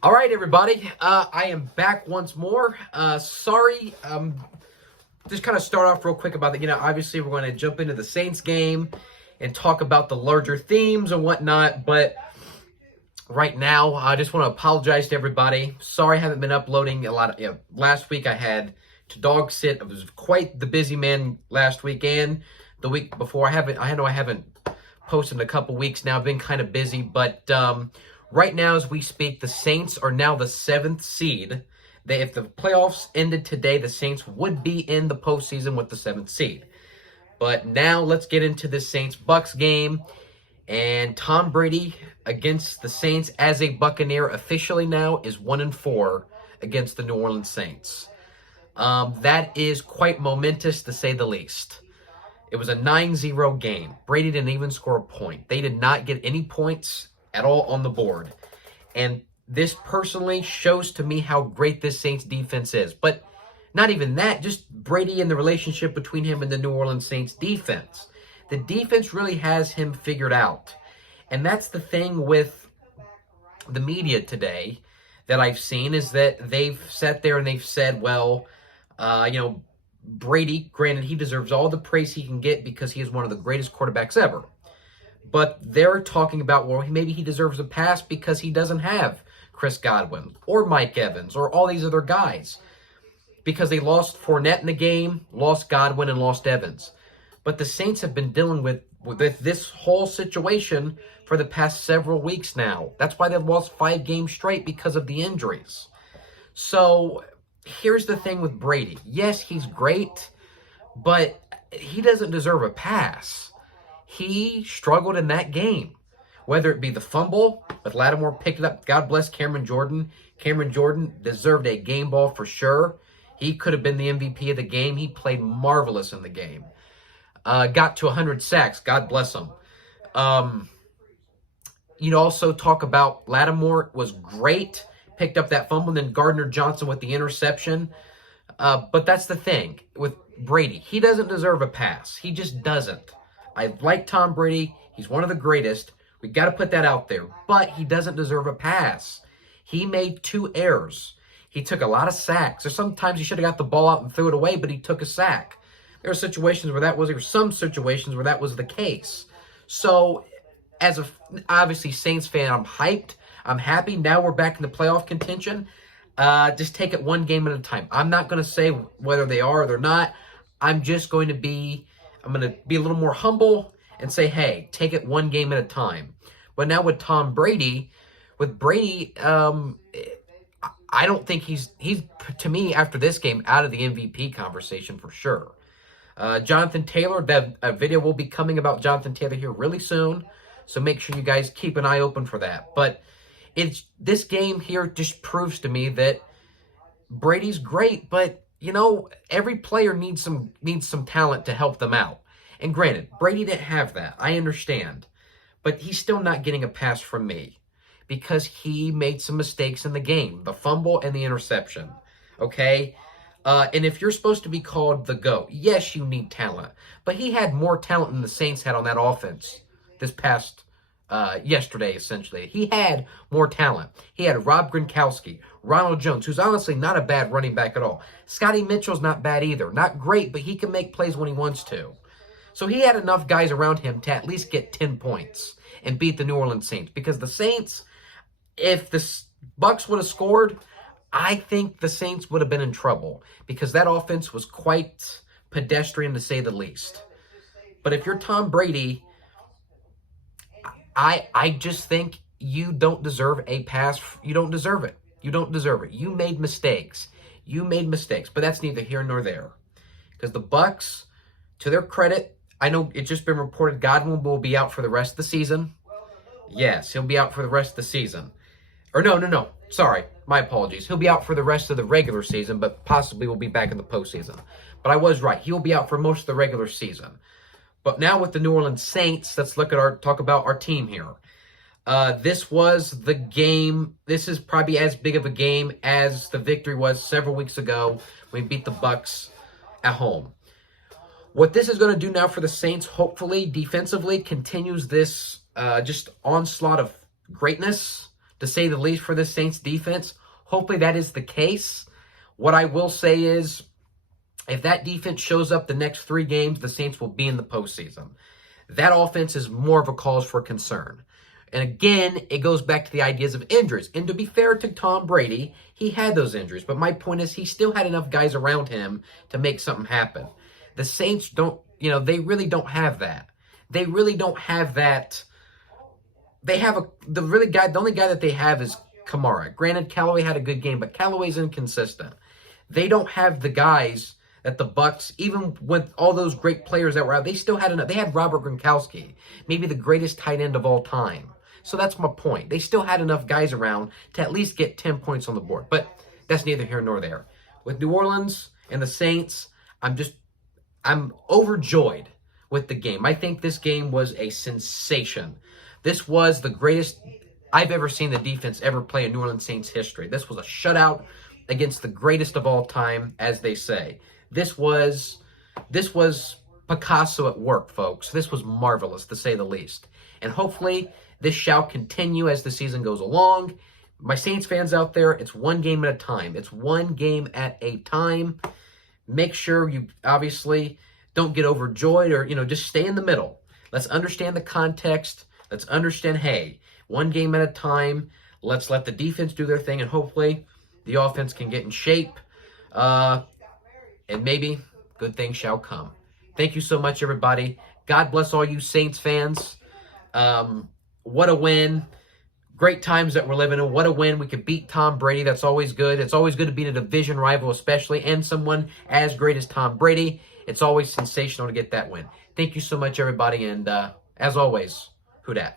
All right, everybody. I am back once more. Sorry, just kind of start off real quick about the, obviously we're going to jump into the Saints game and talk about the larger themes and whatnot. But right now, I just want to apologize to everybody. Sorry I haven't been uploading a lot. Last week I had to dog sit. I was quite the busy man last weekend. The week before, I know I haven't posted in a couple weeks now. I've been kind of busy, but right now as we speak, the Saints are now the 7th seed. If the playoffs ended today, the Saints would be in the postseason with the 7th seed. But now let's get into this Saints-Bucks game. And Tom Brady against the Saints as a Buccaneer officially now is 1-4 against the New Orleans Saints. That is quite momentous to say the least. It was a 9-0 game. Brady didn't even score a point. They did not get any points at all on the board. And this personally shows to me how great this Saints defense is. But not even that, just Brady and the relationship between him and the New Orleans Saints defense. The defense really has him figured out. And that's the thing with the media today that I've seen is that they've sat there and they've said, well, Brady, granted, he deserves all the praise he can get because he is one of the greatest quarterbacks ever. But they're talking about, well, maybe he deserves a pass because he doesn't have Chris Godwin or Mike Evans or all these other guys. Because they lost Fournette in the game, lost Godwin, and lost Evans. But the Saints have been dealing with this whole situation for the past several weeks now. That's why they've lost 5 games straight because of the injuries. So here's the thing with Brady. Yes, he's great, but he doesn't deserve a pass. He struggled in that game. Whether it be the fumble with Lattimore picked it up. God bless Cameron Jordan. Cameron Jordan deserved a game ball for sure. He could have been the MVP of the game. He played marvelous in the game. Got to 100 sacks. God bless him. Also talk about Lattimore was great. Picked up that fumble. And then Gardner Johnson with the interception. But that's the thing with Brady. He doesn't deserve a pass. He just doesn't. I like Tom Brady. He's one of the greatest. We got to put that out there. But he doesn't deserve a pass. He made 2 errors. He took a lot of sacks. There's sometimes he should have got the ball out and threw it away, but he took a sack. There were some situations where that was the case. So, as obviously Saints fan, I'm hyped. I'm happy. Now we're back in the playoff contention. Just take it one game at a time. I'm not going to say whether they are or they're not. I'm going to be a little more humble and say, hey, take it one game at a time. But now with Tom Brady, I don't think he's to me after this game out of the MVP conversation for sure. Jonathan Taylor, a video will be coming about Jonathan Taylor here really soon, so make sure you guys keep an eye open for that. But this game here just proves to me that Brady's great, but every player needs some talent to help them out. And granted, Brady didn't have that. I understand, but he's still not getting a pass from me because he made some mistakes in the game, the fumble and the interception. Okay. And if you're supposed to be called the GOAT, yes, you need talent. But he had more talent than the Saints had on that offense this past yesterday, essentially. He had more talent. He had Rob Gronkowski, Ronald Jones, who's honestly not a bad running back at all. Scotty Mitchell's not bad either. Not great, but he can make plays when he wants to. So he had enough guys around him to at least get 10 points and beat the New Orleans Saints. Because the Saints, if the Bucks would have scored, I think the Saints would have been in trouble because that offense was quite pedestrian to say the least. But if you're Tom Brady, I just think you don't deserve a pass. You don't deserve it. You don't deserve it. You made mistakes. But that's neither here nor there. Because the Bucks, to their credit, I know it's just been reported Godwin will be out for the rest of the season. Yes, he'll be out for the rest of the season. Or no. Sorry, my apologies. He'll be out for the rest of the regular season, but possibly will be back in the postseason. But I was right. He'll be out for most of the regular season. But now with the New Orleans Saints, let's talk about our team here. This was the game. This is probably as big of a game as the victory was several weeks ago when we beat the Bucks at home. What this is going to do now for the Saints, hopefully, defensively, continues this just onslaught of greatness to say the least, for the Saints defense. Hopefully that is the case. What I will say is, if that defense shows up the next 3 games, the Saints will be in the postseason. That offense is more of a cause for concern. And again, it goes back to the ideas of injuries. And to be fair to Tom Brady, he had those injuries. But my point is, he still had enough guys around him to make something happen. The Saints don't, they really don't have that. They really don't have that. They have the only guy that they have is Kamara. Granted, Callaway had a good game, but Callaway's inconsistent. They don't have the guys that the Bucs, even with all those great players that were out, they still had enough. They had Robert Gronkowski, maybe the greatest tight end of all time. So that's my point. They still had enough guys around to at least get 10 points on the board. But that's neither here nor there. With New Orleans and the Saints, I'm overjoyed with the game. I think this game was a sensation. This was the greatest I've ever seen the defense ever play in New Orleans Saints history. This was a shutout against the greatest of all time, as they say. This was Picasso at work, folks. This was marvelous, to say the least. And hopefully, this shall continue as the season goes along. My Saints fans out there, it's one game at a time. It's one game at a time. Make sure you obviously don't get overjoyed or, just stay in the middle. Let's understand the context. Let's understand, hey, one game at a time. Let's let the defense do their thing, and hopefully the offense can get in shape. And maybe good things shall come. Thank you so much, everybody. God bless all you Saints fans. What a win. Great times that we're living in. What a win. We could beat Tom Brady. That's always good. It's always good to beat a division rival, especially, and someone as great as Tom Brady. It's always sensational to get that win. Thank you so much, everybody. And as always, who dat?